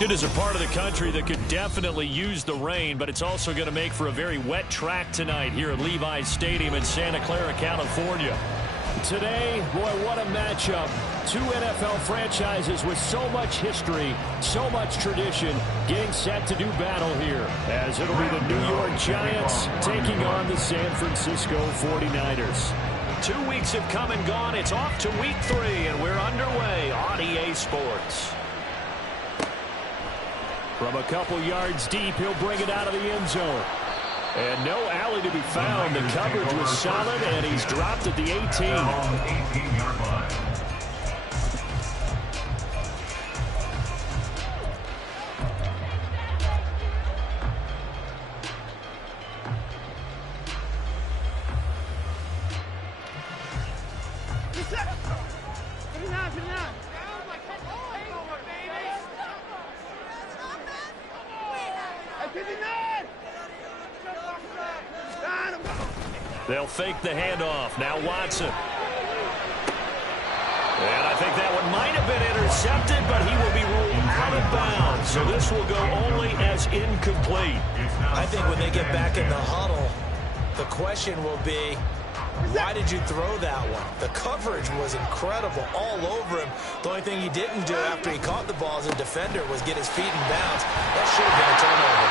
It is a part of the country that could definitely use the rain, but it's also going to make for a very wet track tonight here at Levi's Stadium in Santa Clara, California. Today, boy, what a matchup. Two NFL franchises with so much history, so much tradition, getting set to do battle here, as it'll be the New York Giants taking on the San Francisco 49ers. 2 weeks have come and gone. It's off to week 3, and we're underway on EA Sports. From a couple yards deep, he'll bring it out of the end zone. And no alley to be found. The coverage was solid, and he's dropped at the 18. 18-yard line. They'll fake the handoff. Now Watson. And I think that one might have been intercepted, but he will be ruled out of bounds. So this will go only as incomplete. I think when they get back in the huddle, the question will be, why did you throw that one? The coverage was incredible all over him. The only thing he didn't do after he caught the ball as a defender was get his feet in bounds. That should have been a turnover.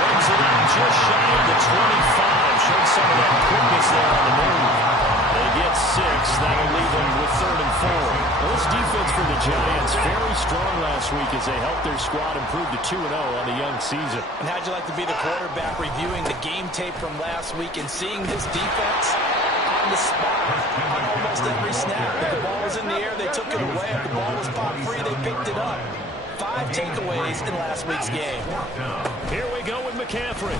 Brings it out just shy of the 25. Showed some of that quickness there on the move. They get 6. That'll leave them with 3rd and 4. Well, this defense for the Giants very strong last week as they helped their squad improve to 2-0 on the young season. And how'd you like to be the quarterback reviewing the game tape from last week and seeing this defense on the spot on almost every snap? If the ball was in the air, they took it away. If the ball was pop free, they picked it up. 5 takeaways in last week's game. Here we go with McCaffrey.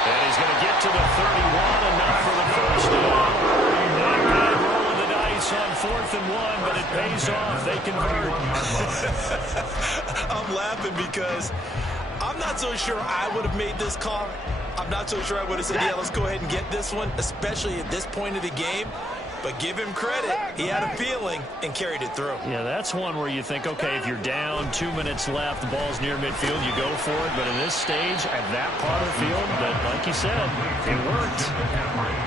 And he's going to get to the 31, enough for the first down. Not bad rolling the dice on 4th and 1, but it pays off. They convert. I'm laughing because I'm not so sure I would have made this call. I'm not so sure I would have said, yeah, let's go ahead and get this one, especially at this point of the game. But give him credit. He had a feeling and carried it through. Yeah, that's one where you think, okay, if you're down, 2 minutes left, the ball's near midfield, you go for it. But in this stage, at that part of the field, that, like you said, it worked.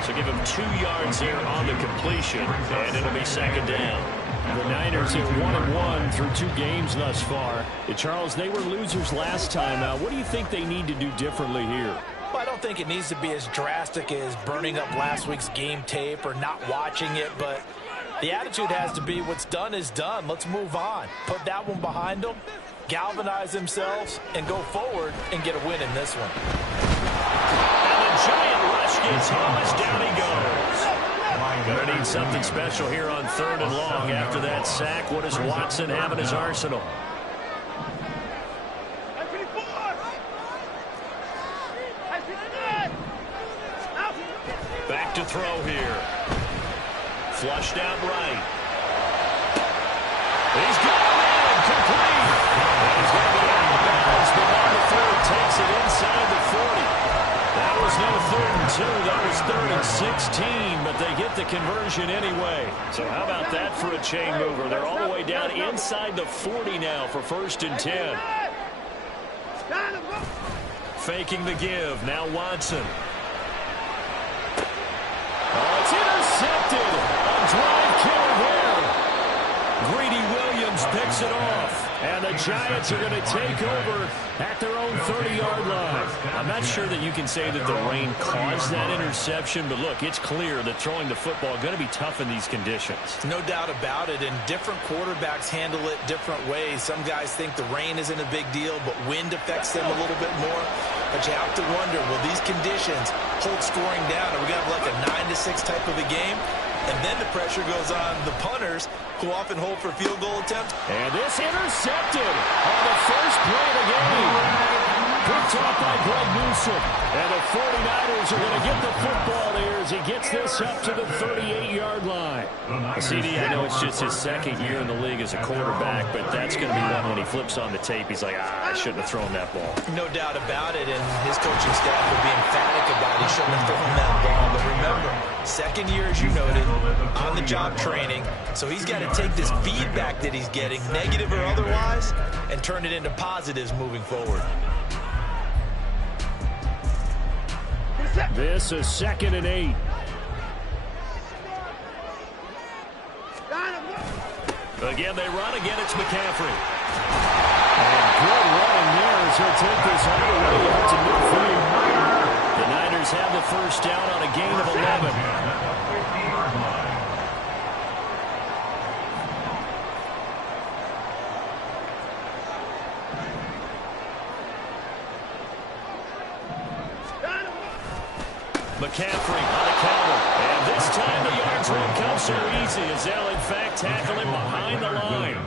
So give him 2 yards there on the completion, and it'll be 2nd down. The Niners at 1-1 through 2 games thus far. Charles, they were losers last time. What do you think they need to do differently here? Well, I don't think it needs to be as drastic as burning up last week's game tape or not watching it, but the attitude has to be what's done is done. Let's move on. Put that one behind them, galvanize themselves, and go forward and get a win in this one. And the giant rush gets home as down he goes. Gonna need something special here on 3rd and long after that sack. What does Watson have in his arsenal? Back to throw here. Flushed out right. He's got it in. Complete. And he's going to be out of bounds, but number 4 takes it inside the 40. That was no 3rd and 2. That was 3rd and 16, but they get the conversion anyway. So how about that for a chain mover? They're all the way down inside the 40 now for 1st and 10. Faking the give. Now Watson. Oh, it's intercepted. A drive killer there. Greedy Williams picks it off. And the Giants are going to take over at their own 30-yard line. I'm not sure that you can say that the rain caused that interception, but look, it's clear that throwing the football is going to be tough in these conditions. No doubt about it, and different quarterbacks handle it different ways. Some guys think the rain isn't a big deal, but wind affects them a little bit more. But you have to wonder, will these conditions hold scoring down? Are we going to have like a 9-6 type of a game? And then the pressure goes on the punters, who often hold for field goal attempts. And this intercepted on the first play of the game. Picked off by Greg Newsome. And the 49ers are going to get the football here as he gets this up to the 38-yard line. CD, I know it's just his second year in the league as a quarterback, but that's going to be one when he flips on the tape. He's like, I shouldn't have thrown that ball. No doubt about it, and his coaching staff will be emphatic about he shouldn't have thrown that ball. But remember, second year, as you noted, on-the-job training, so he's got to take this feedback that he's getting, negative or otherwise, and turn it into positives moving forward. This is 2nd and 8. Again, they run. Again, it's McCaffrey. And good running there as he'll take this all the way up to midfield. The Niners have the first down on a gain of 11. McCaffrey on the counter. And this time the yards won't come so easy as they'll, in fact, tackle him behind the line.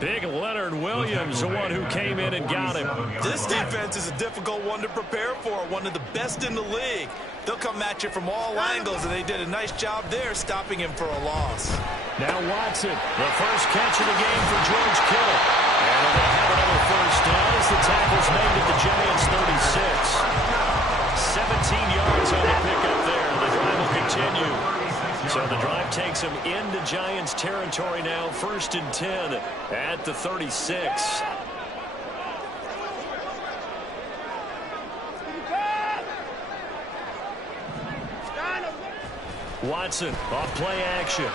Big Leonard Williams, the one who came in and got him. This defense is a difficult one to prepare for, one of the best in the league. They'll come at you from all angles, and they did a nice job there stopping him for a loss. Now Watson, the first catch of the game for George Kittle. And they'll have another first down as the tackle's made at the Giants' 36. 17 yards on the pickup there. The drive will continue. So the drive takes them into Giants territory now. 1st and 10 at the 36. Watson off play action.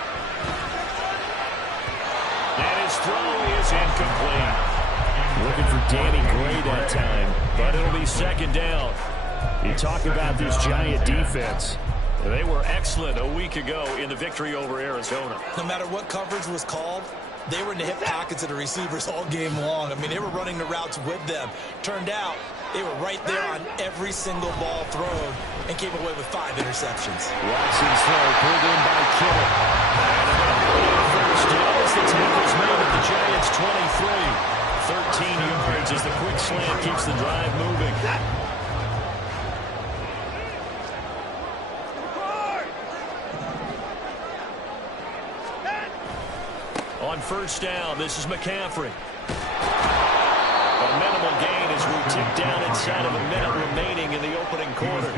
And his throw is incomplete. Looking for Danny Gray that time, but it'll be 2nd down. You talk about this Giant defense. They were excellent a week ago in the victory over Arizona. No matter what coverage was called, they were in the hip pockets of the receivers all game long. I mean, they were running the routes with them. Turned out, they were right there on every single ball thrown and came away with 5 interceptions. Watson's throw pulled in by Kittle. And first down as the tackle's made at the Giants' 23. 13 yards as the quick slant keeps the drive moving. On first down, this is McCaffrey. A minimal gain as we tick down inside of a minute remaining in the opening quarter.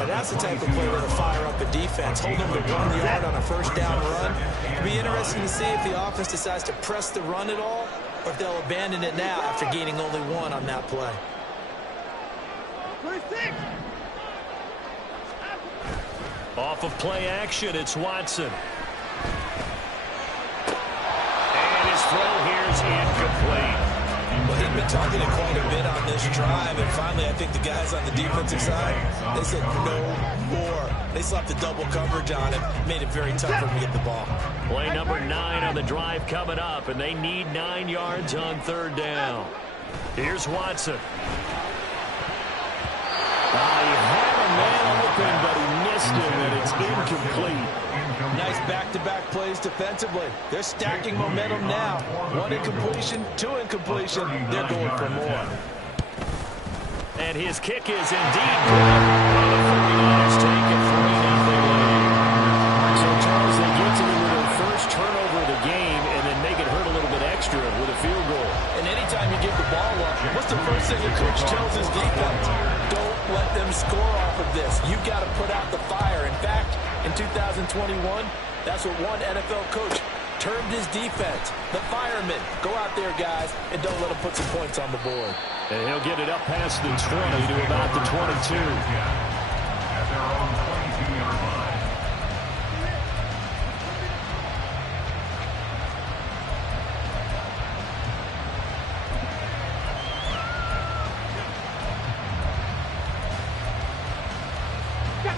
And that's the type of play that'll fire up a defense. Hold them to 1 yard on a first down run. It'll be interesting to see if the offense decides to press the run at all or if they'll abandon it now after gaining only 1 on that play. Off of play action, it's Watson. Throw here's incomplete. Well, he'd been talking to quite a bit on this drive, and finally I think the guys on the defensive side, they said no more. They slapped the double coverage on him, made it very tough for him to get the ball. Play number 9 on the drive coming up, and they need 9 yards on 3rd down. Here's Watson. He had a man open, but he missed him, and it's incomplete. Nice back-to-back plays defensively. They're stacking momentum now. 1 incompletion, 2 incompletion. They're going for more. And his kick is indeed good. And the 49ers take a 3-0 lead. So, Charles, they get to them with their first turnover of the game and then make it hurt a little bit extra with a field goal. And anytime you give the ball up, what's the first thing a coach tells his defense? Don't let them score off of this. You've got to put out the fire. In fact, in 2021, that's what one NFL coach termed his defense. The firemen. Go out there, guys, and don't let them put some points on the board. And he'll get it up past the 20 to about the 22. At their own 22-yard line.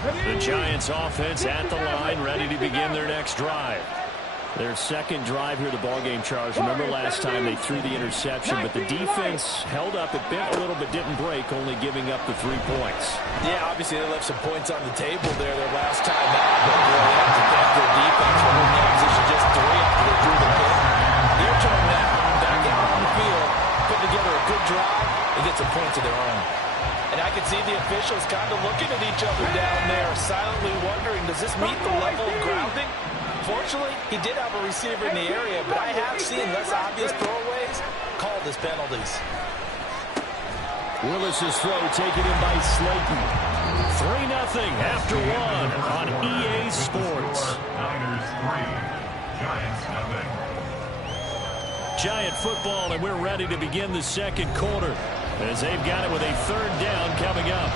The Giants offense at the line, ready to begin their next drive. Their second drive here, the ballgame, Charles. Remember last time they threw the interception, but the defense held up. It bent a little but didn't break, only giving up the 3 points. Yeah, obviously they left some points on the table there their last time out, but boy, they have to thank their defense for holding that position just 3 after they drew the pick. Their turn now, back out on the field, put together a good drive and get some points of their own. see the officials kind of looking at each other down there, silently wondering, does this meet the level of grounding? Fortunately, he did have a receiver in the area, but I have seen less obvious throwaways called as penalties. Willis's throw taken in by Slayton. 3-0 after one on EA Sports. Niners 3, Giants 0. Giant football, and we're ready to begin the second quarter as they've got it with a third down coming up.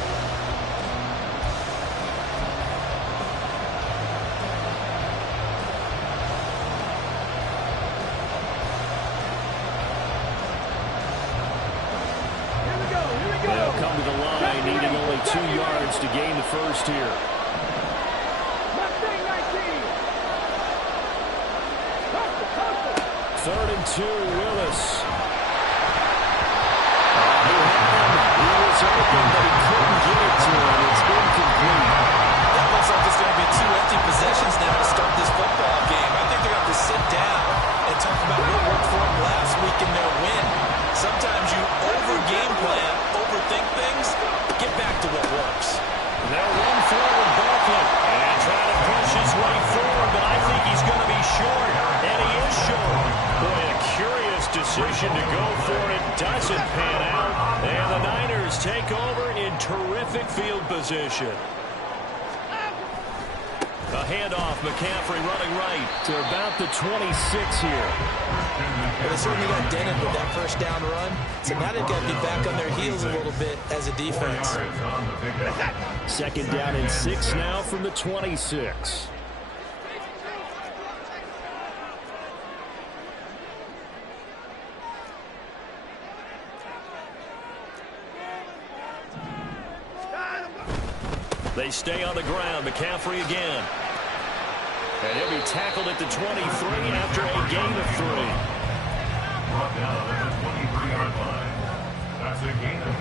They'll come to the line, needing only 2 yards to gain the first here. Third and 2, Willis. He was open, but he couldn't get it to him. It's incomplete. That looks like it's going to be 2 empty possessions now to start this football game. I think they're going to have to sit down and talk about what worked for them last week in their win. Sometimes you over-game plan, overthink things, get back to what works. They'll run forward, Barkley, and try to push his way forward, but I think he's going to be short, and he is short. Boy, a curious decision to go for it. Doesn't pan out, and the Niners take over in terrific field position. A handoff, McCaffrey running right to about the 26 here. Well, they certainly got dented with that first down run, so now they've got to be back on their heels a little bit as a defense. Second down and 6 now from the 26. They stay on the ground. McCaffrey again. And he'll be tackled at the 23 after a gain of 3. Brought down at the 23-yard line. That's a gain of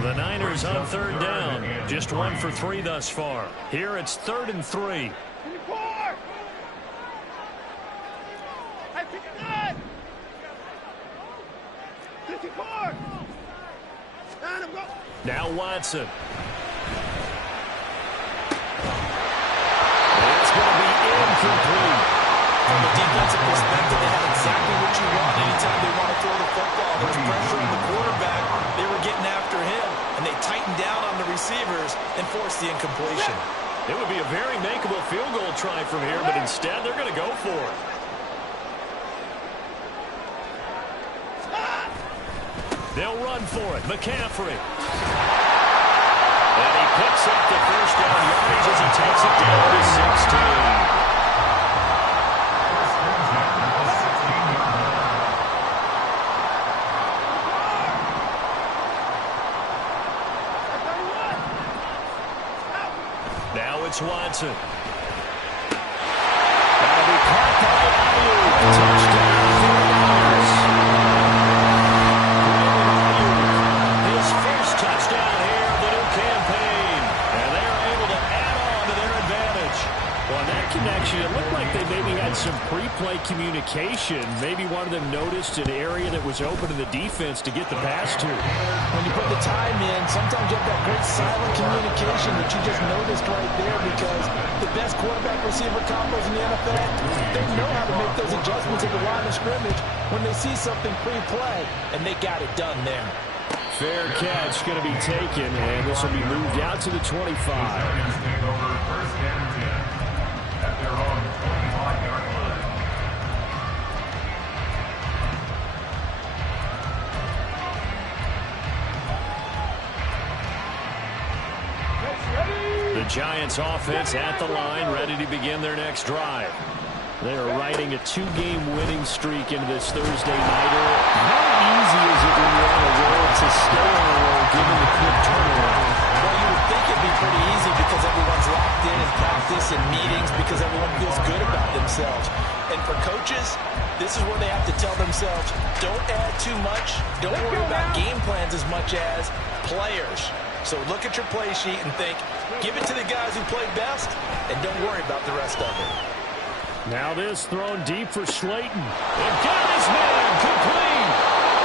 3. The Niners on third down. Just 1 for 3 thus far. Here it's 3rd and 3. Now Watson. It's going to be incomplete. From a defensive perspective, they have exactly what you want anytime they want to throw the football. There's pressure on the quarterback. They were getting after him, and they tightened down on the receivers and forced the incompletion. It would be a very makeable field goal try from here, but instead they're going to go for it. They'll run for it. McCaffrey. And he picks up the first down yardage as he takes it down to 16. Now it's Watson. That'll be caught by Ayuk. Touchdown, 3 yards. His first touchdown here of the new campaign. And they are able to add on to their advantage. Well, that connection, it looked like they maybe had some pre-play communication. Maybe one of them noticed an area that was open to the defense to get the pass to. When you put the time in, sometimes you have that great silent communication that you just noticed right there, because the best quarterback-receiver combos in the NFL, they know how to make those adjustments at the line of scrimmage when they see something pre-play, and they got it done there. Fair catch going to be taken, and this will be moved out to the 25. Take over 1st and 10 at their own 25-yard line. The Giants offense at the line, ready to begin their next drive. They are riding a 2-game winning streak into this Thursday nighter. How easy is it when you're on a roll to stay on a roll given the quick turnaround? Well, you would think it'd be pretty easy because everyone's locked in practice and meetings, because everyone feels good about themselves. And for coaches, this is where they have to tell themselves, don't add too much, don't worry about game plans as much as players. So look at your play sheet and think, give it to the guys who play best, and don't worry about the rest of it. Now this thrown deep for Slayton. And got his man complete.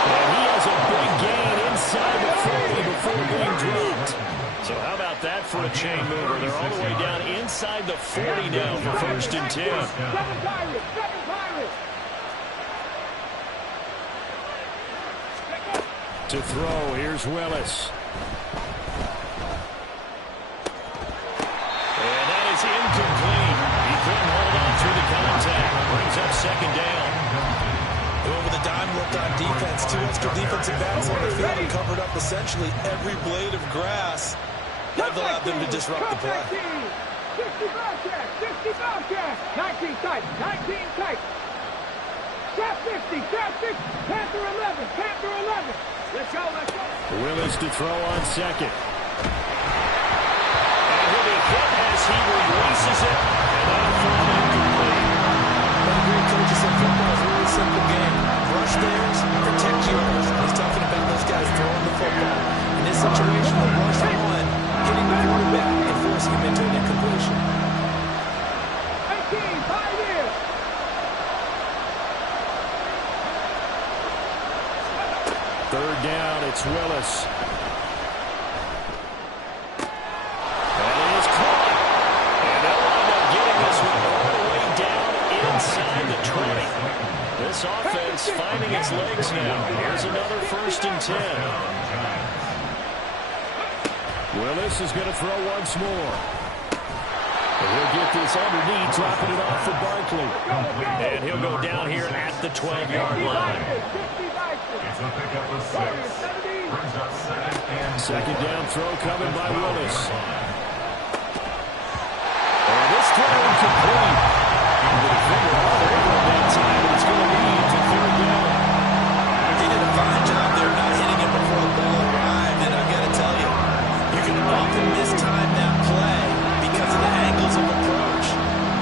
And he has a big gain inside the 40 before being dropped. a chain mover. They're all the way down inside the 40 now for 1st and 10. To throw, here's Willis. And that is incomplete. He couldn't hold on through the contact. Brings up 2nd down. Over the dime looked on defense. 2 extra defensive backs on the field and covered up essentially every blade of grass. That allowed them to disrupt the play. 60 Bobcats, 60 Bobcats. 19 tight, 19 tight. Trap 50, trap 6, Panther 11, Panther 11. Let's go, let's go. Willis to throw on 2nd. And he'll be hit as he releases it. And that'll throw incomplete. One of the great coaches in football is a really simple game. Rush theirs, protect yours. He's talking about those guys throwing the football. In this situation, the rush one, hitting the quarterback and forcing him into an incompletion. 18, 5 years. Third down, it's Willis. And it is caught. And they'll wind up getting this one all the way down inside the 20. This offense finding its legs now. Here's another 1st and 10. Willis is going to throw once more. And he'll get this underneath, dropping it off for Barkley. And he'll go down here at the 12-yard line. It's a pickup of 6. Brings up 2nd and 2nd down throw coming by Willis. And this throw incomplete. The defender all over that time, and it's going to lead to 3rd down. He did a fine job there not hitting him before the ball arrived, and I've got to tell you, you can often mistime that play because of the angles of approach.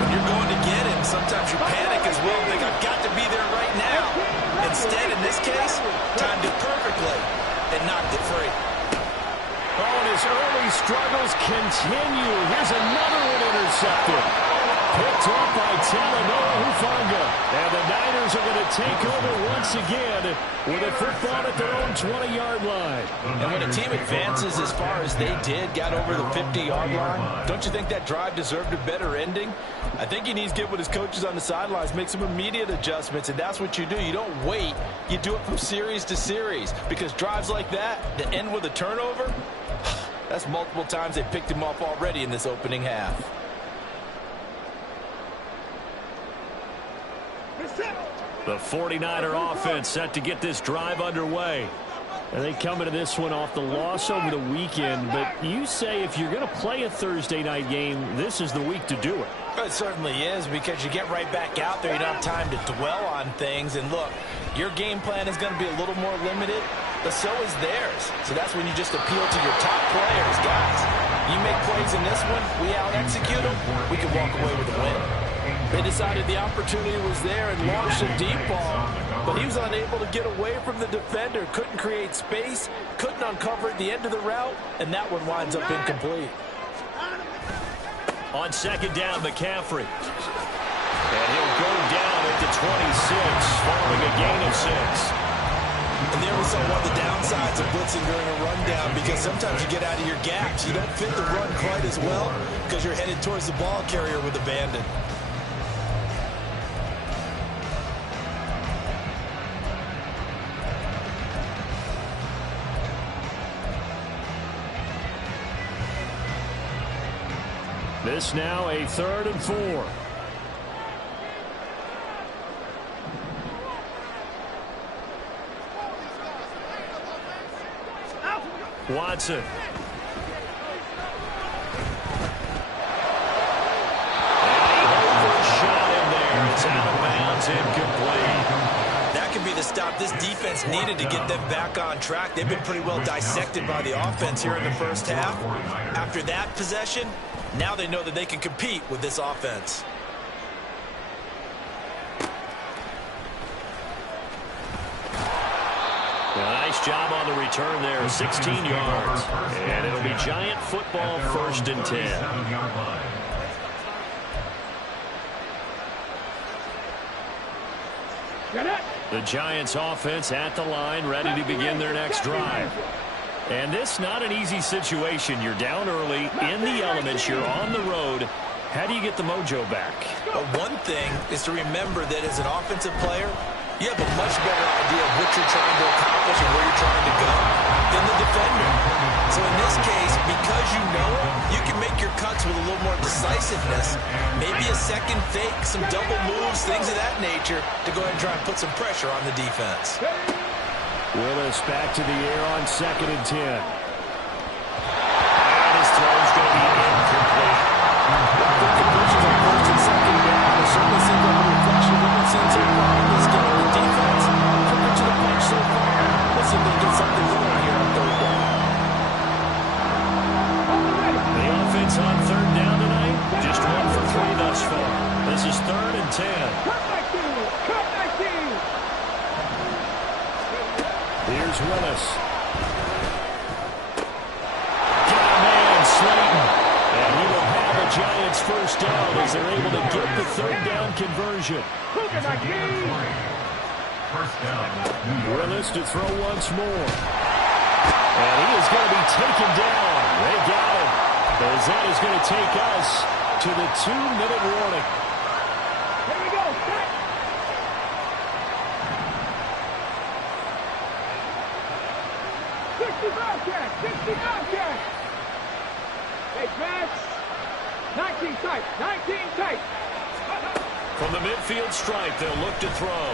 When you're going to get him, sometimes you panic as well and think, I've got to be there right now. Instead, in this case, timed it perfectly and knocked it free. Oh, and his early struggles continue. Here's another one intercepted. Picked up by Talanoa Hufanga. And the Niners are going to take over once again with a football at their own 20-yard line. And when a team advances as far as they did, got over the 50-yard line, don't you think that drive deserved a better ending? I think he needs to get with his coaches on the sidelines, make some immediate adjustments, and that's what you do. You don't wait. You do it from series to series, because drives like that end with a turnover, that's multiple times they picked him off already in this opening half. The 49er offense set to get this drive underway. And they come into this one off the loss over the weekend. But you say if you're going to play a Thursday night game, this is the week to do it. It certainly is, because you get right back out there. You don't have time to dwell on things. And look, your game plan is going to be a little more limited, but so is theirs. So that's when you just appeal to your top players. Guys, you make plays in this one, we out-execute them, we can walk away with a win. They decided the opportunity was there and launched a deep ball, but he was unable to get away from the defender, couldn't create space, couldn't uncover at the end of the route, and that one winds up incomplete. On 2nd down, McCaffrey. And he'll go down at the 26, following a gain of 6. And there we saw one of the downsides of blitzing during a rundown, because sometimes you get out of your gaps. You don't fit the run quite as well because you're headed towards the ball carrier with abandon. This now a 3rd and 4. Watson. Overshot in there. It's out of bounds, incomplete. That could be the stop this defense needed to get them back on track. They've been pretty well dissected by the offense here in the first half. After that possession, now they know that they can compete with this offense. Nice job on the return there, 16 yards. And it'll be Giant football, 1st and 10. Get it. The Giants offense at the line, ready to begin their next drive. And this not an easy situation. You're down early, in the elements, you're on the road. How do you get the mojo back? Well, one thing is to remember that as an offensive player, you have a much better idea of what you're trying to accomplish and where you're trying to go than the defender. So in this case, because you know it, you can make your cuts with a little more decisiveness. Maybe a second fake, some double moves, things of that nature to go ahead and try and put some pressure on the defense. Willis back to the air on 2nd and 10. And his throw's going to be incomplete. Good conversions on 1st and 2nd down. It certainly seems like a reflection of what we've seen so far in this game. The defense coming to the punch so far. Let's see if they get something going here on 3rd down. The offense on 3rd down tonight, just 1 for 3 thus far. This is 3rd and 10. Here's Willis. Got a man, Slayton. And he will have a Giants first down as they're able to get the 3rd down conversion. First down. Willis to throw once more. And he is going to be taken down. They got him. As that is going to take us to the 2-minute warning. Here we go. Set. 60 Bobcats. Hey, pass. 19 tight. 19 tight. From the midfield stripe, they'll look to throw.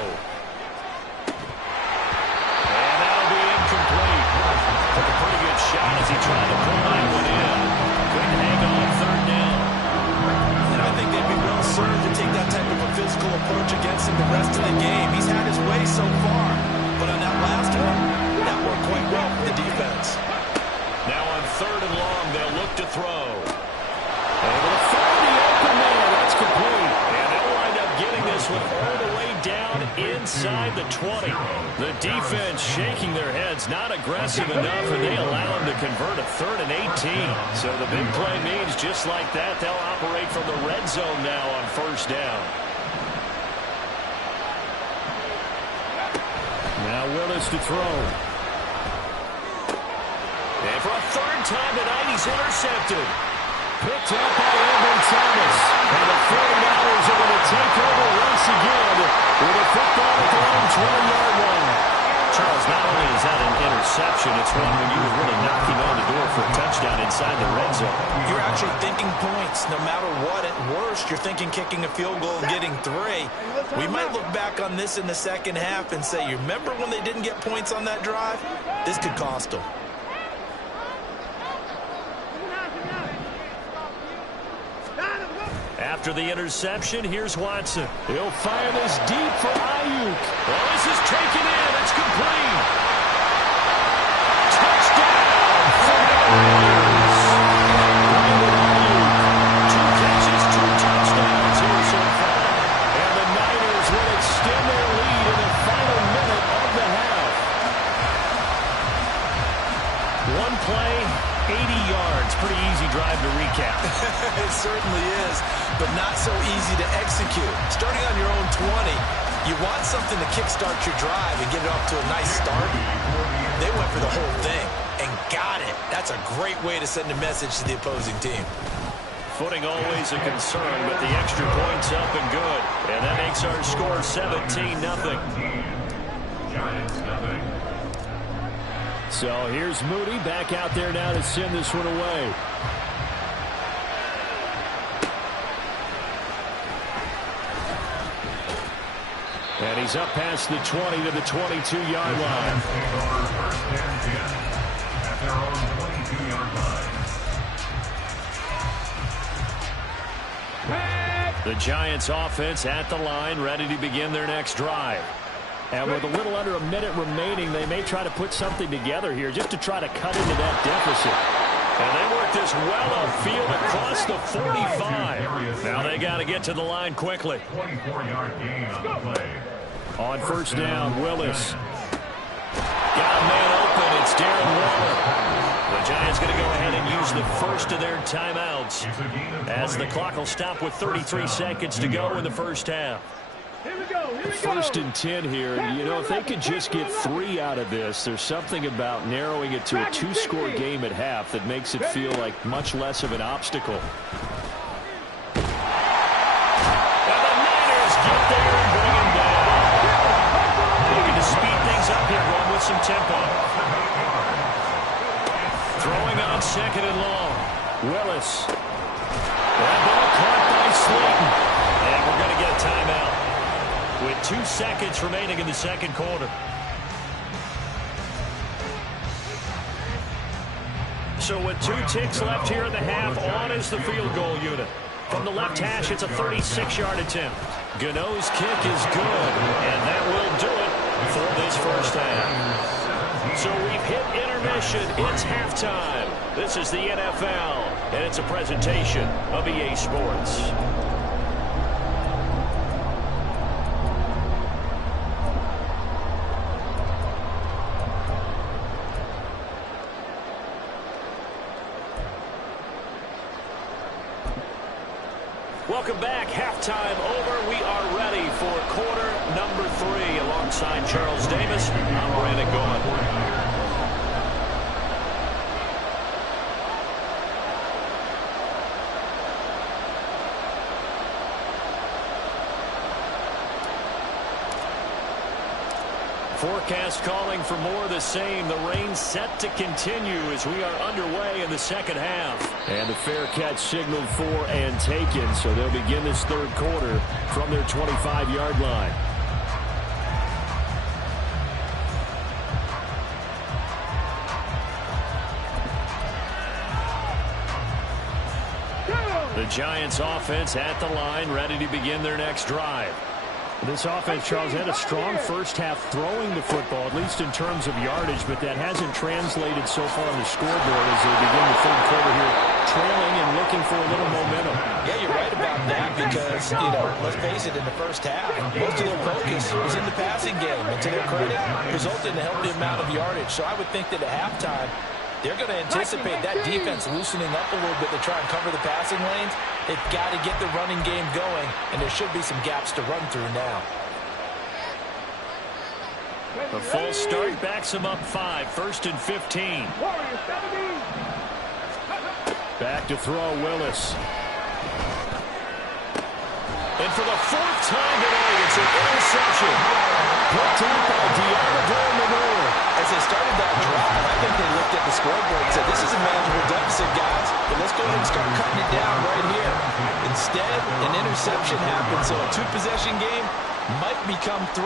And that'll be incomplete. Took a pretty good shot as he tried to pull that one in. Couldn't hang on 3rd down. And I think they'd be well served to take that type of a physical approach against him the rest of the game. He's had his way so far, but on that last one, that worked quite well for the defense. Now on 3rd and long, they'll look to throw. Able to find the open man. That's complete. And they'll wind up getting this one all the way down inside the 20. The defense shaking their heads, not aggressive enough, and they allow them to convert a 3rd and 18. So the big play means just like that, they'll operate from the red zone now on 1st down. Now Willis to throw. And for a 3rd time tonight, he's intercepted. Picked up by Evan Thomas. And the 49ers are going to take over once again with a football at their own 20-yard line. Charles, not only is that an interception, it's one when you were really knocking on the door for a touchdown inside the red zone. You're actually thinking points. No matter what, at worst, you're thinking kicking a field goal and getting 3. We might look back on this in the second half and say, you remember when they didn't get points on that drive? This could cost them. After the interception, here's Watson. He'll fire this deep for Ayuk. Well, this is taken in. It's complete. Touchdown, 49ers. Ayuk, 2 catches, 2 touchdowns here so far. And the Niners will extend their lead in the final minute of the half. One play, 80 yards. Pretty easy drive to recap. It certainly is, but not so easy to execute. Starting on your own 20, you want something to kickstart your drive and get it off to a nice start. They went for the whole thing and got it. That's a great way to send a message to the opposing team. Footing always a concern, but the extra point's up and good. And that makes our score 17-0. Giants nothing. So here's Moody back out there now to send this one away. And he's up past the 20 to the 22-yard line. First and 10 at their own 22-yard line. The Giants offense at the line, ready to begin their next drive. And with a little under a minute remaining, they may try to put something together here just to try to cut into that deficit. And they work this well upfield across the 45. Now they got to get to the line quickly. 24-yard gain on the play. On 1st down, Willis. Got a man open. It's Darren Waller. The Giants going to go ahead and use the first of their timeouts as the clock will stop with 33 seconds to go in the first half. Here we go. Here we go. First and 10 here. You know, if they could just get 3 out of this, there's something about narrowing it to a 2-score game at half that makes it feel like much less of an obstacle. And the Niners get there and bring him down. Looking to speed things up here, run with some tempo. Throwing on 2nd and long. Willis. That ball caught by Slayton. And we're going to get a timeout with 2 seconds remaining in the second quarter. So with 2 ticks left here in the half, on is the field goal unit. From the left hash, it's a 36-yard attempt. Gano's kick is good, and that will do it for this first half. So we've hit intermission. It's halftime. This is the NFL, and it's a presentation of EA Sports. Welcome back. Halftime over. We are ready for quarter number 3. Alongside Charles Davis, I'm Brandon Gaughan. Forecast calling for more of the same. The rain set to continue as we are underway in the second half. And the fair catch signaled for and taken, so they'll begin this third quarter from their 25-yard line. The Giants offense at the line, ready to begin their next drive. This offense, Charles, had a strong first half throwing the football, at least in terms of yardage, but that hasn't translated so far on the scoreboard as they begin the third quarter here, trailing and looking for a little momentum. Yeah, you're right about that because, you know, let's face it, in the first half, most of their focus was in the passing game, and to their credit, resulted in a healthy amount of yardage. So I would think that at halftime, they're going to anticipate that defense loosening up a little bit to try and cover the passing lanes. They've got to get the running game going, and there should be some gaps to run through now. A false start backs them up 5, 1st and 15. Back to throw, Willis. And for the 4th time today, it's an interception. Picked up by Diablo Manure. As they started that drive, I think they looked at the scoreboard and said, this is a manageable deficit, guys, but let's go ahead and start cutting it down right here. Instead, an interception happens, so a 2-possession game might become 3.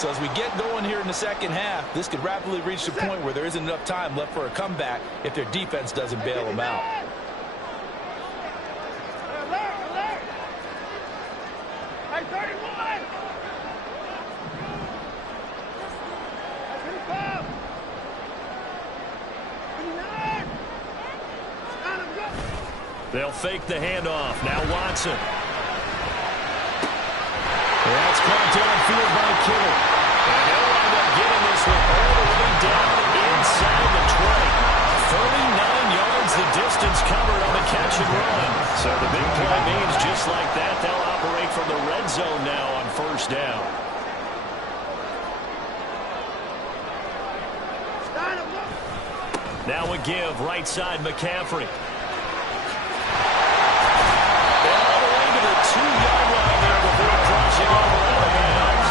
So as we get going here in the second half, this could rapidly reach the point where there isn't enough time left for a comeback if their defense doesn't bail them out. Hey, 31! They'll fake the handoff. Now Watson. That's caught downfield by Kittle. And they'll wind up getting this one all the way down inside the 20. 39 yards the distance covered on the catch and run. So the big play means just like that, they'll operate from the red zone now on 1st down. Now a give, right side McCaffrey. All the way to the 2-yard line there before crossing over out of bounds.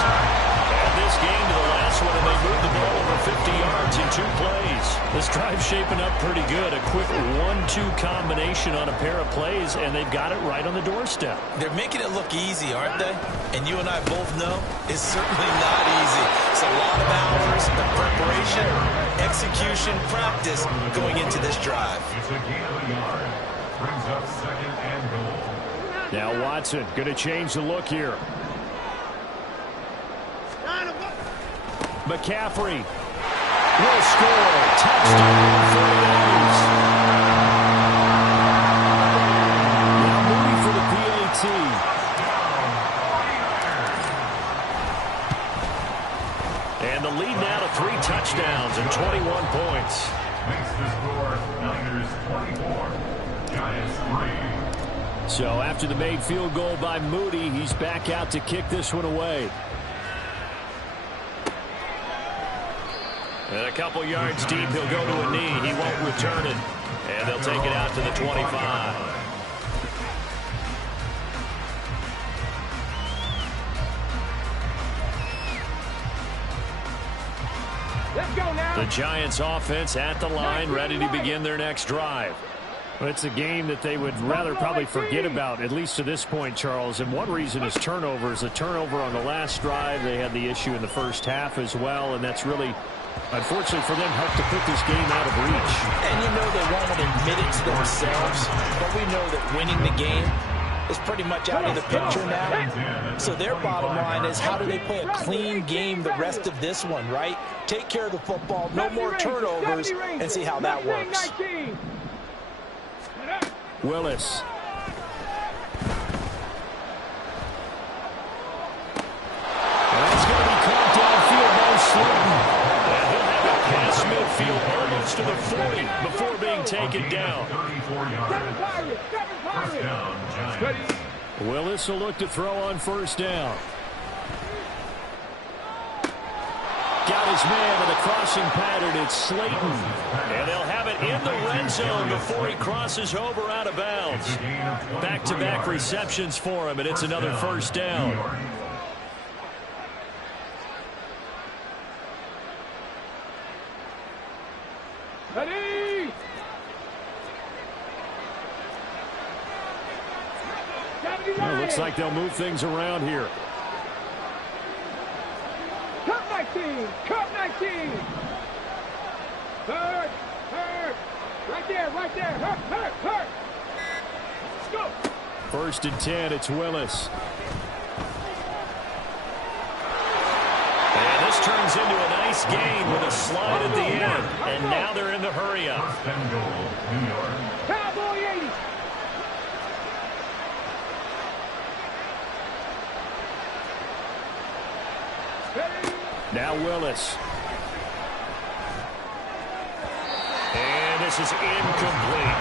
And this game to the last one, and they moved the ball over 50 yards in 2 plays. This drive's shaping up pretty good. A quick 1-2 combination on a pair of plays, and they've got it right on the doorstep. They're making it look easy, aren't they? And you and I both know it's certainly not easy. It's a lot of hours of preparation, execution, practice going into this drive. It's a gain of a yard. Brings up 2nd and goal. Now Watson going to change the look here. McCaffrey will score. Touchdown for the Raiders. Now moving for the PAT. And the lead now to 3 touchdowns and 21 points. Makes the score Niners 24, Giants 3. So after the made field goal by Moody, he's back out to kick this one away. And a couple yards deep, he'll go to a knee. He won't return it. And they'll take it out to the 25. Let's go now. The Giants offense at the line, ready to begin their next drive. Well, it's a game that they would rather probably forget about, at least to this point, Charles. And one reason is turnovers. A turnover on the last drive. They had the issue in the first half as well, and that's really, unfortunately for them, helped to put this game out of reach. And you know they won't admit it to themselves, but we know that winning the game is pretty much out of the picture now. So their bottom line is, how do they play a clean game the rest of this one, right? Take care of the football, no more turnovers, and see how that works. Willis. And that's going to be caught downfield by Slayton. And he'll have it past midfield almost to the 40 before being taken down. Willis will look to throw on first down. Got his man in the crossing pattern. It's Slayton. And they'll have it in the red zone before he crosses over out of bounds. Back-to-back receptions for him, and it's another first down. Ready? Well, looks like they'll move things around here. Cut 19! Cut 19! Hurt! Hurt! Right there, right there! Hurt! Hurt! Hurt! Let's go! First and 10, it's Willis. And this turns into a nice gain with a slide at the end. And now they're in the hurry-up. Cowboy 80! Now Willis. And this is incomplete.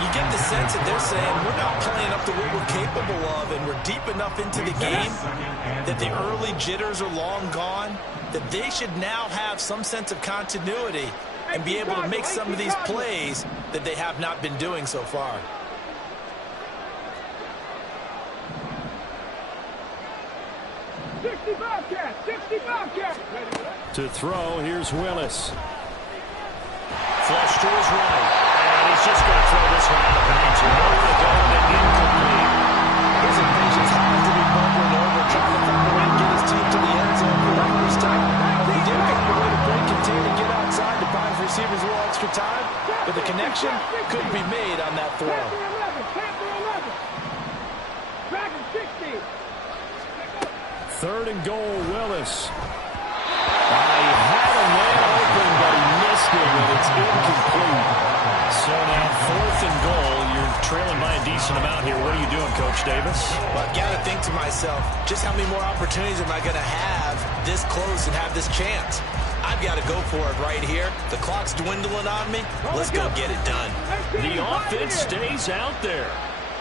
You get the sense that they're saying we're not playing up to what we're capable of, and we're deep enough into the game that the early jitters are long gone, that they should now have some sense of continuity and be able to make some of these plays that they have not been doing so far. To throw, here's Willis. Flush to his right. And he's just going to throw this one out of bounds. Nowhere to go and incomplete. His impatience happens to be bumping over, trying to find a way to get his team to the end zone for the first time. He did find a way to break contain and get outside to buy his receivers a little extra time, but the connection couldn't be made on that throw. Third and goal, Willis. He had a man open, but he missed it, and it's incomplete. So now fourth and goal. You're trailing by a decent amount here. What are you doing, Coach Davis? Well, I've got to think to myself, just how many more opportunities am I going to have this close and have this chance? I've got to go for it right here. The clock's dwindling on me. Let's go get it done. The offense stays out there.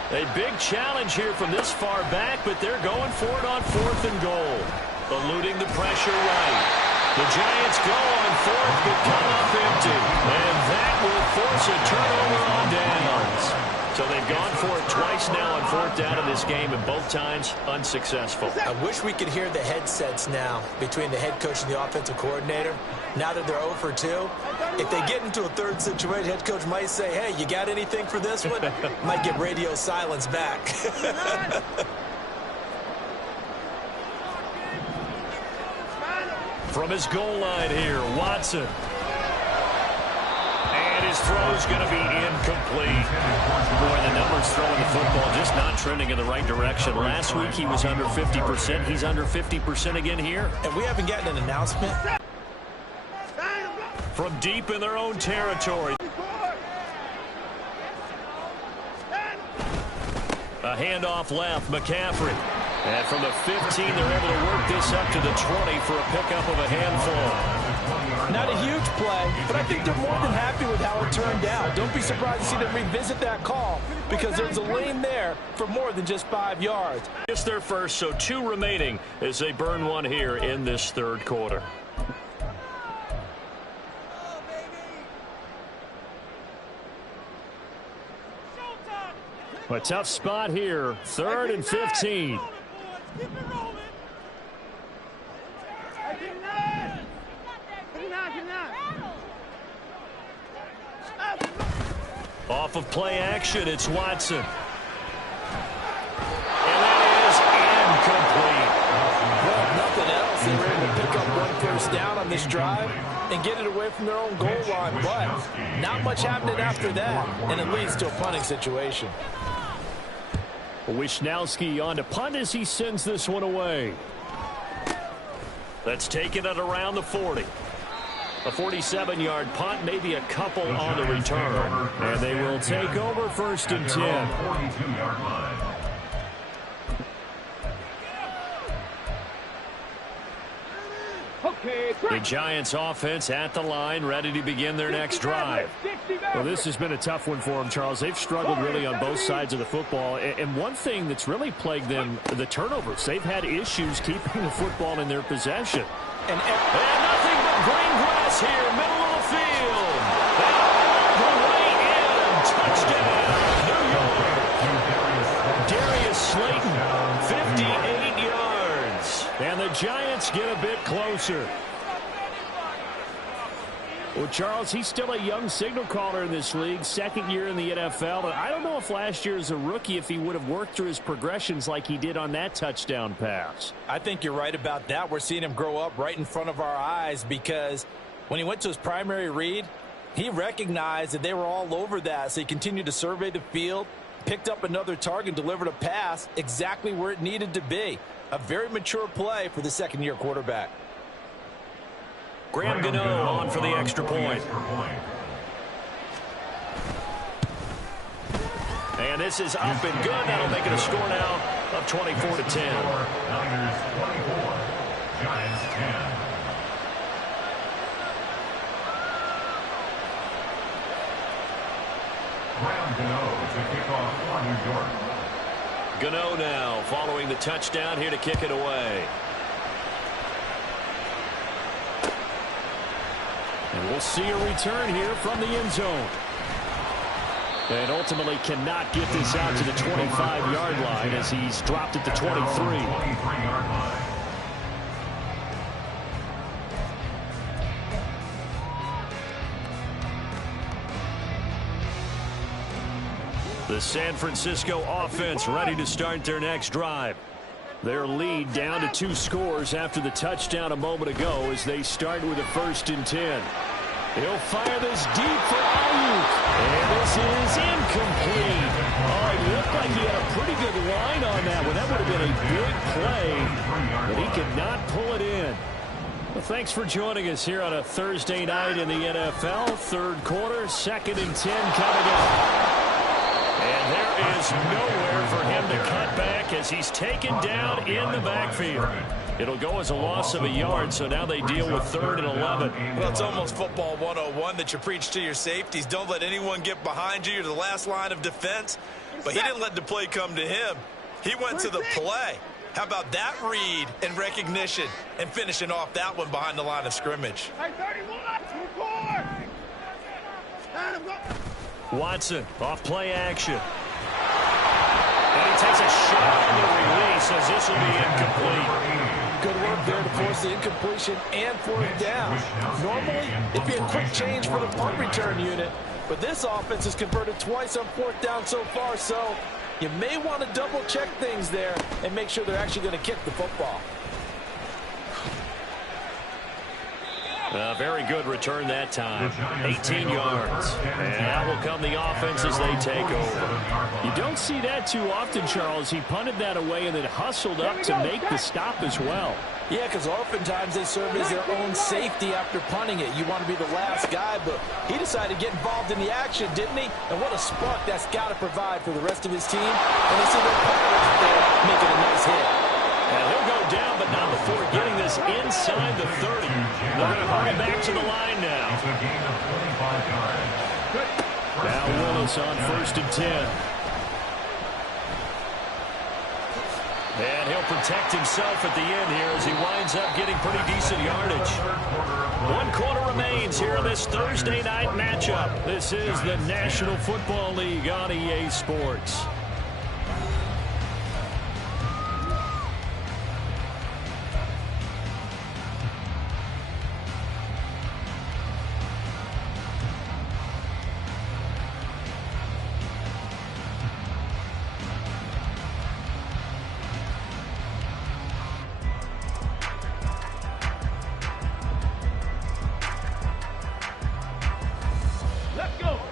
A big challenge here from this far back, but they're going for it on fourth and goal. Eluding the pressure right. The Giants go on fourth, but come up empty. And that will force a turnover on downs. So they've gone for it twice now on fourth down in this game, and both times unsuccessful. I wish we could hear the headsets now between the head coach and the offensive coordinator. Now that they're 0 for 2, if they get into a third situation, head coach might say, hey, you got anything for this one? Might get radio silence back. From his goal line here, Watson. And his throw's going to be incomplete. Boy, the numbers throwing the football just not trending in the right direction. Last week he was under 50%. He's under 50% again here. And we haven't gotten an announcement. From deep in their own territory. A handoff left, McCaffrey. And from the 15, they're able to work this up to the 20 for a pickup of a handful. Not a huge play, but I think they're more than happy with how it turned out. Don't be surprised to see them revisit that call because there's a lane there for more than just 5 yards. It's their first, so 2 remaining as they burn one here in this third quarter. A tough spot here, 3rd and 15. Off of play action, it's Watson. And that is incomplete. Well, nothing else. They were able to pick up 1 first down on this drive and get it away from their own goal line, but not much happening after that, and it leads to a punting situation. Wisnowski on to punt as he sends this one away. That's taken it around the 40. A 47-yard punt, maybe a couple on the return. And they will take over 1st and 10. The Giants offense at the line, ready to begin their next drive. Well, this has been a tough one for them, Charles. They've struggled really on both sides of the football. And one thing that's really plagued them, the turnovers. They've had issues keeping the football in their possession. And nothing but green grass here, middle of the field. And all the way in. Touchdown, New York. Darius Slayton, 58 yards. And the Giants get a bit closer. Well, Charles, he's still a young signal caller in this league, 2nd year in the NFL. But I don't know if last year as a rookie, if he would have worked through his progressions like he did on that touchdown pass. I think you're right about that. We're seeing him grow up right in front of our eyes because when he went to his primary read, he recognized that they were all over that. So he continued to survey the field, picked up another target, delivered a pass exactly where it needed to be. A very mature play for the 2nd-year quarterback. Graham Gano on for the extra point. And this is up and good. That'll make it a score now of 24-10. Niners 24, Giants 10. Graham Gano to kick off for New York. Gano now following the touchdown here to kick it away. And we'll see a return here from the end zone. And ultimately cannot get this out to the 25-yard line as he's dropped at the 23. 23-yard line. The San Francisco offense ready to start their next drive. Their lead down to 2 scores after the touchdown a moment ago as they start with a 1st and 10. He'll fire this deep for Ayuk. And this is incomplete. Oh, it looked like he had a pretty good line on that one. That would have been a big play, but he could not pull it in. Well, thanks for joining us here on a Thursday night in the NFL. 3rd quarter, 2nd and 10 coming up. And there is nowhere for him to cut back as he's taken down in the backfield. It'll go as a loss of a yard, so now they deal with 3rd and 11. Well, it's almost football 101 that you preach to your safeties. Don't let anyone get behind you. You're the last line of defense. But he didn't let the play come to him. He went to the play. How about that read and recognition and finishing off that one behind the line of scrimmage? Watson off play action. And he takes a shot on the release as this will be incomplete. Good work there to force the incompletion and 4th down. Normally, it'd be a quick change for the punt return unit, but this offense has converted twice on 4th down so far, so you may want to double-check things there and make sure they're actually going to kick the football. A very good return that time. 18 yards. And that will come the offense as they take over. You don't see that too often, Charles. He punted that away and then hustled up to make the stop as well. Yeah, because oftentimes they serve as their own safety after punting it. You want to be the last guy, but he decided to get involved in the action, didn't he? And what a spark that's got to provide for the rest of his team. And they see their punter out there making a nice hit. And he'll go down, but not before getting this inside the 30. They're going to hurry back to the line now. Now Willis on 1st and 10. And he'll protect himself at the end here as he winds up getting pretty decent yardage. 1 quarter remains here in this Thursday night matchup. This is the National Football League on EA Sports.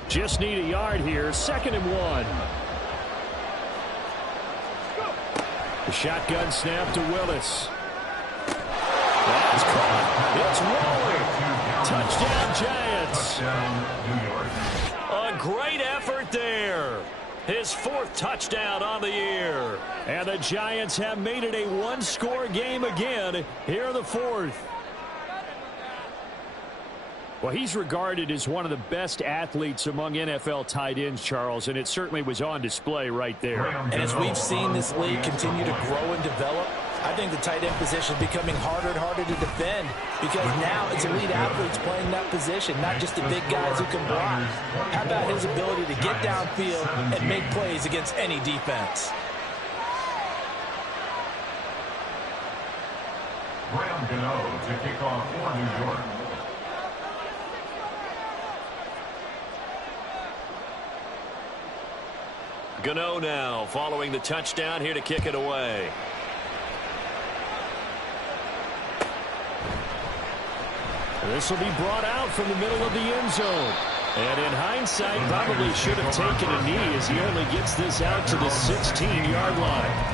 Just need a yard here. 2nd and 1. The shotgun snap to Willis. That's caught. It's rolling. Touchdown, Giants. A great effort there. His 4th touchdown on the year. And the Giants have made it a 1-score game again here in the 4th. Well, he's regarded as one of the best athletes among NFL tight ends, Charles, and it certainly was on display right there. And as we've seen this league continue to grow and develop, I think the tight end position is becoming harder and harder to defend because now it's elite athletes playing that position, not just the big guys who can block. How about his ability to get downfield and make plays against any defense? Graham Gano to kick off for New York. Gano now following the touchdown here to kick it away. This will be brought out from the middle of the end zone. And in hindsight, probably should have taken a knee as he only gets this out to the 16-yard line.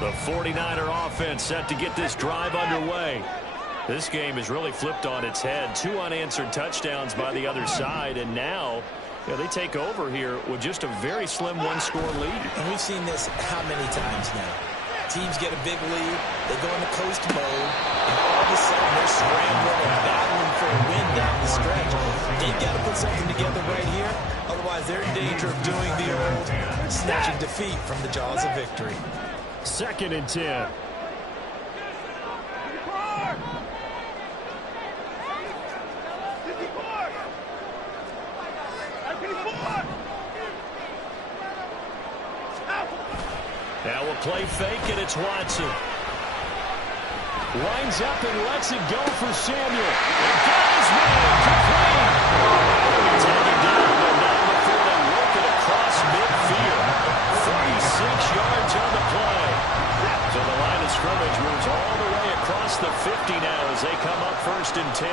The 49er offense set to get this drive underway. This game has really flipped on its head. 2 unanswered touchdowns by the other side, and now they take over here with just a very slim 1-score lead. And we've seen this how many times now? Teams get a big lead, they go into coast mode, and all of a sudden they're scrambling and battling for a win down the stretch. They've got to put something together right here, otherwise they're in danger of doing the old snatching defeat from the jaws of victory. 2nd and 10. Now we'll play fake, and it's Watson. Winds up and lets it go for Samuel. And got his man complete. Taken down, but not before they work it across midfield. 46 yards on the play. So the line of scrimmage moves all the way across the 50 now as they come up 1st and 10.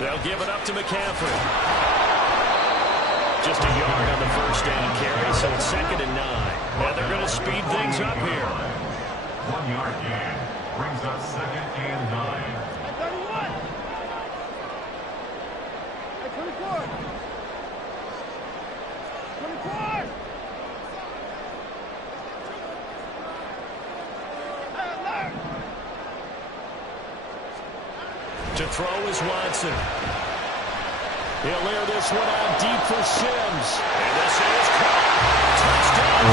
They'll give it up to McCaffrey. Just a yard on the 1st down carry, so it's 2nd and 9. And they're going to speed things up here. 1-yard gain brings up 2nd and 9. 24. To throw is Watson. He'll air this one out deep for Sims. And this is caught. Touchdown.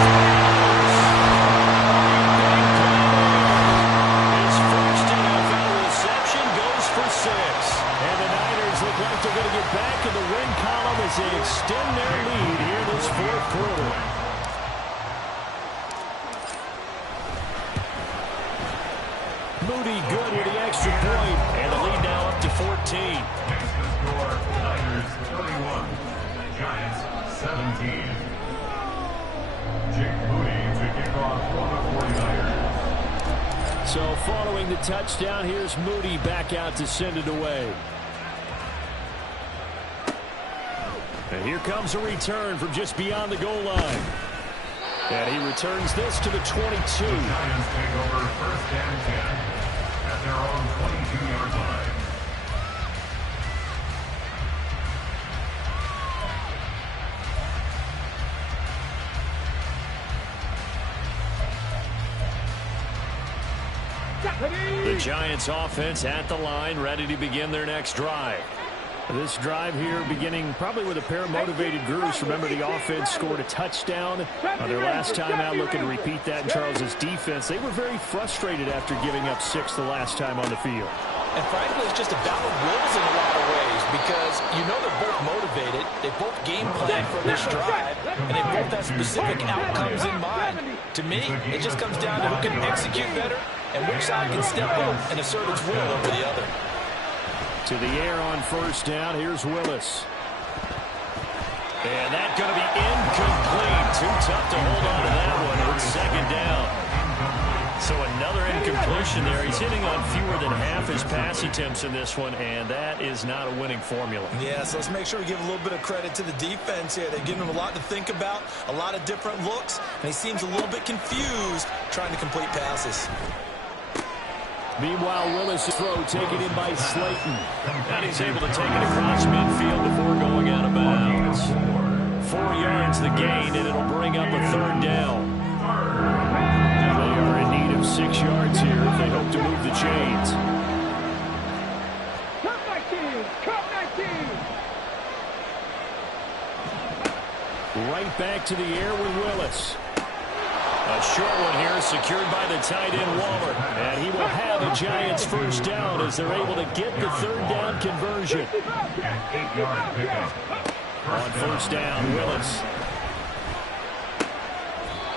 His first NFL reception goes for 6. And the Niners look like they're going to get back in the win column as they extend their lead here this 4th quarter. Moody good with the extra point, and the lead now up to 14. Score, Niners 31, Giants 17. Jake Moody to kick off for the 49ers. So following the touchdown, here's Moody back out to send it away. And here comes a return from just beyond the goal line. And he returns this to the 22. The Giants take over first and 10 at their own 22-yard line. The Giants offense at the line, ready to begin their next drive. This drive here beginning probably with a pair of motivated groups. Remember, the offense scored a touchdown on their last time out, looking to repeat that in Charles's defense. They were very frustrated after giving up 6 the last time on the field. And frankly, it's just a battle of wills in a lot of ways because you know they're both motivated. They both game plan for this drive, and they both have specific outcomes in mind. To me, it just comes down to who can execute better and which side can step up and assert its will over the other. To the air on first down. Here's Willis. And that's going to be incomplete. Too tough to hold on to that one. It's second down. So another incompletion there. He's hitting on fewer than half his pass attempts in this one, and that is not a winning formula. Yeah, so let's make sure we give a little bit of credit to the defense here. They've given him a lot to think about, a lot of different looks, and he seems a little bit confused trying to complete passes. Meanwhile, Willis' throw taken in by Slayton. And he's able to take it across midfield before going out of bounds. 4 yards the gain, and it'll bring up a third down. They are in need of 6 yards here if they hope to move the chains. Come 19! Come 19! Right back to the air with Willis. A short one here secured by the tight end Waller. And he will have a Giants first down as they're able to get the third down conversion. An 8-yard pickup. On first down, Willis.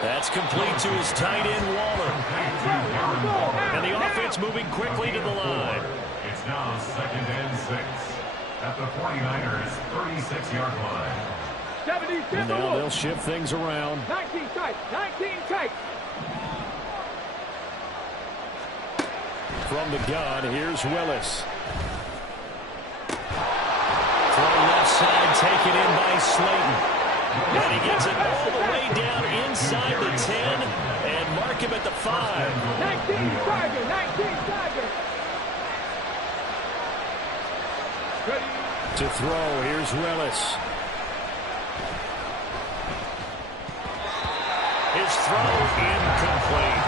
That's complete to his tight end Waller. And the offense moving quickly to the line. It's now 2nd and 6 at the 49ers 36-yard line. And now they'll shift things around. 19 tight, 19 tight. From the gun, here's Willis. Throw left side, taken in by Slayton. And he gets it all the way down inside the 10 and mark him at the 5. 19 Tiger, 19 Tiger. To throw, here's Willis. His throw incomplete.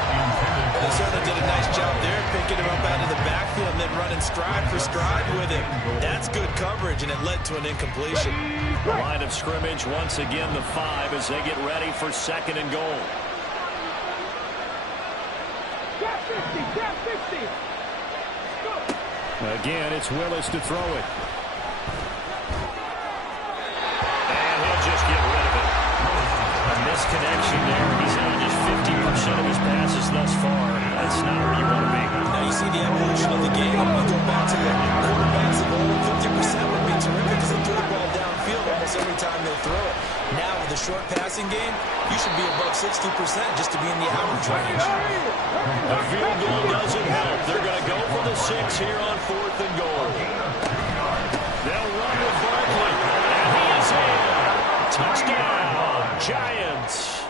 They certainly did a nice job there, picking him up out of the backfield and then running stride for stride with him. That's good coverage, and it led to an incompletion. The line of scrimmage, once again, the 5 as they get ready for second and goal. Gap 50, gap 50. Go. Again, it's Willis to throw it. And he'll just get rid of it. A misconnection there. He's had just 50% of his passes thus far. That's not where you want to be. Now you see the evolution of the game. You go back to the quarterbacks of old. 50% would be terrific because they threw the ball downfield almost every time they throw it. Now with the short passing game, you should be above 60% just to be in the average range. The field goal doesn't help. They're going to go for the 6 here on 4th and goal. They'll run with Barkley. And he is in. Touchdown, Giants.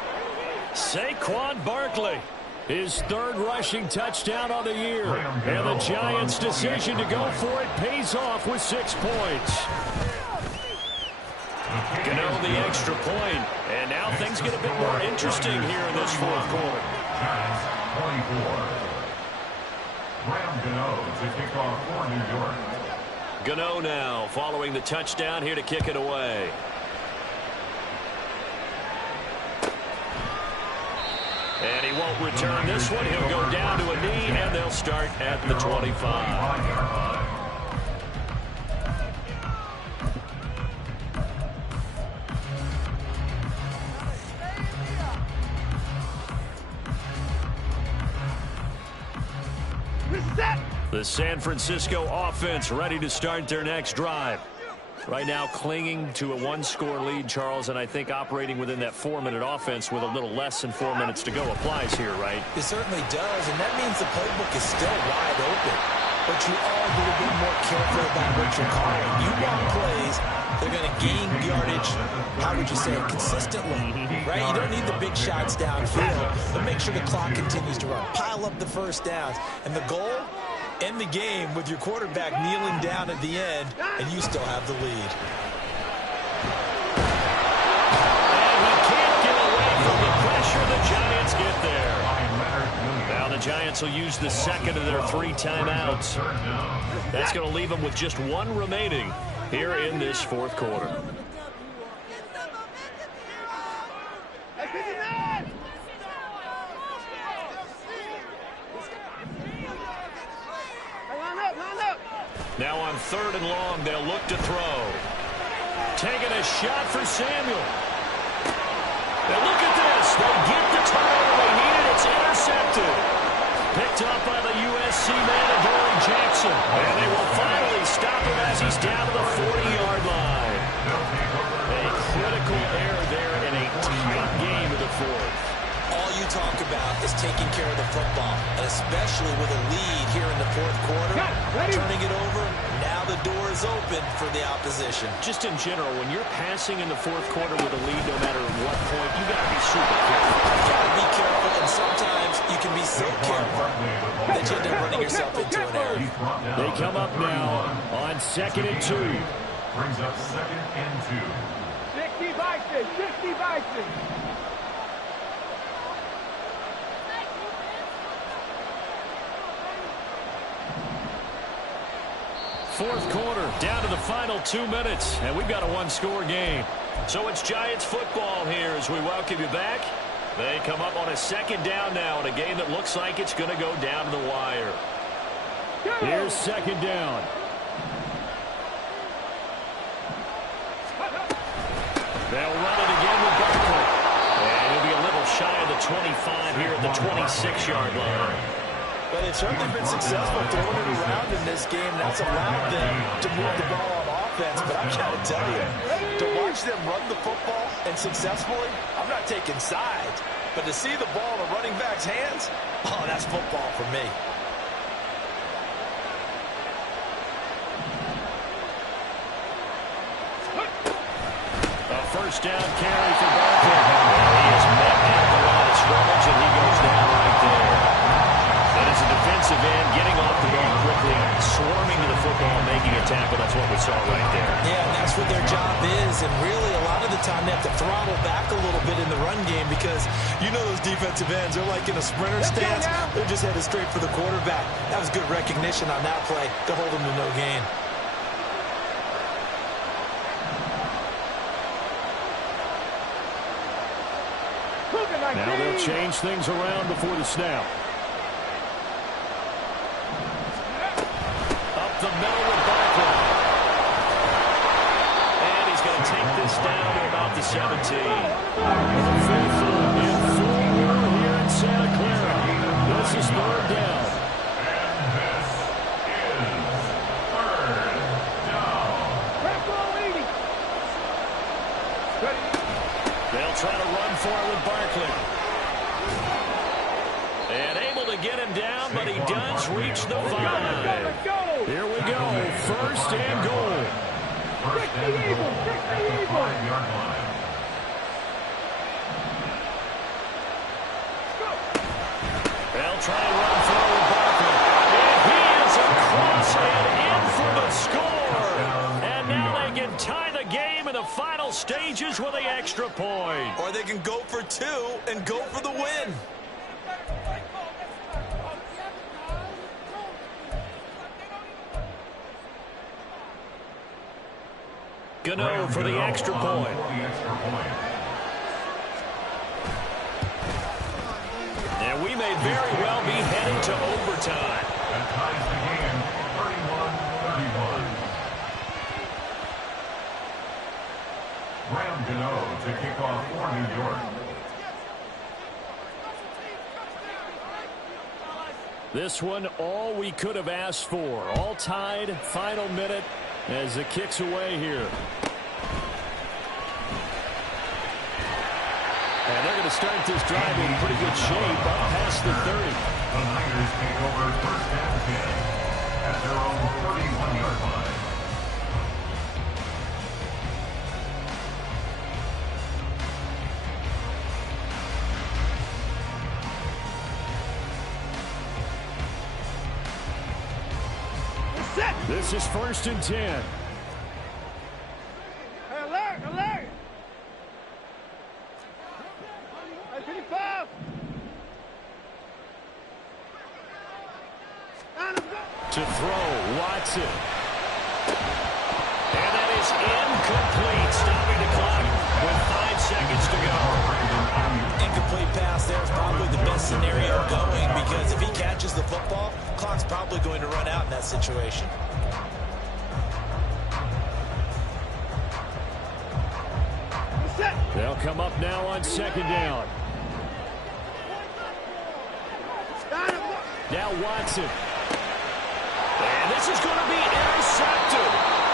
Saquon Barkley, his 3rd rushing touchdown on the year. And the Giants' decision to go for it pays off with 6 points. Gano the extra point. And now things get a bit more interesting here in this 4th quarter. Giants 24. Graham Gano to kick off for New York. Gano now following the touchdown here to kick it away. And he won't return this one. He'll go down to a knee, and they'll start at the 25. The San Francisco offense ready to start their next drive. Right now clinging to a 1-score lead, Charles, and I think operating within that 4-minute offense with a little less than 4 minutes to go applies here, right? It certainly does, and that means the playbook is still wide open. but you are a little bit more careful about what you're calling. You want plays, they're going to gain yardage, how would you say, consistently, right? You don't need the big shots downfield, but make sure the clock continues to run. Pile up the first downs. And the goal, end the game with your quarterback kneeling down at the end, and you still have the lead. And he can't get away from the pressure. The Giants get there. Now the Giants will use the second of their 3 timeouts. That's going to leave them with just 1 remaining here in this fourth quarter. Now on 3rd and long, they'll look to throw. Taking a shot for Samuel. And look at this. They get the turnover they needed. It's intercepted. Picked up by the USC man, Adoree Jackson. And they will finally stop him as he's down to the 40-yard line. A critical error there in a tight game of the fourth. All you talk about is taking care of the football, and especially with a lead here in the fourth quarter, turning it over, now the door is open for the opposition. Just in general, when you're passing in the fourth quarter with a lead, no matter what point, you got to be super careful. You got to be careful, and sometimes you can be so careful that you end up running yourself into an error. They come up now on 2nd and 2. Brings up 2nd and 2. 60 Vikings, 60 Vikings. Fourth quarter, down to the final 2 minutes, and we've got a 1-score game. So it's Giants football here as we welcome you back. They come up on a 2nd down now in a game that looks like it's going to go down to the wire. Here's 2nd down. They'll run it again with Barkley. And he'll be a little shy of the 25 here at the 26-yard line. But they've certainly been successful throwing it around in this game. That's allowed them to move the ball on offense. But I've got to tell you, to watch them run the football and successfully, I'm not taking sides. But to see the ball in the running back's hands, oh, that's football for me. A first down carry for Barkley. And he is met at the line of scrimmage, and he goes down right there. That is a defensive end getting off the ball quickly, swarming to the football, making a tackle. That's what we saw right there. Yeah, and that's what their job is. And really, a lot of the time, they have to throttle back a little bit in the run game because you know those defensive ends, they're like in a sprinter stance. They're just headed straight for the quarterback. That was good recognition on that play to hold them to no gain. Now they'll change things around before the snap. Up the middle with Barkley. And he's going to take this down to about the 17. Faithful in full war here in Santa Clara. This is 3rd down. And this is 3rd down. They'll try to run for it with Barkley. And able to get him down, but he does reach the 5. Here we go, 1st and goal. First and goal at the 5-yard line. They'll try to run forward Barkley. And he is across and in for the score. And now they can tie the game in the final stages with the extra point. Or they can go for 2 and go for the win. Gano for the extra point. And we may very well be headed to overtime. That ties the game 31-31. Graham Gano to kick off for New York. This one, all we could have asked for. All tied, final minute as it kicks away here. And they're going to start this drive in pretty good shape up past the 30. The Niners take over 1st and 10. at their own 31-yard line. This is 1st and 10. Hey, alert, alert! Hey, 55! To throw, Watson. And that is incomplete, stopping the clock with 5 seconds to go. Incomplete pass there is probably the best scenario going, because if he catches the football, clock's probably going to run out in that situation. They'll come up now on 2nd down. Now Watson. And this is going to be intercepted.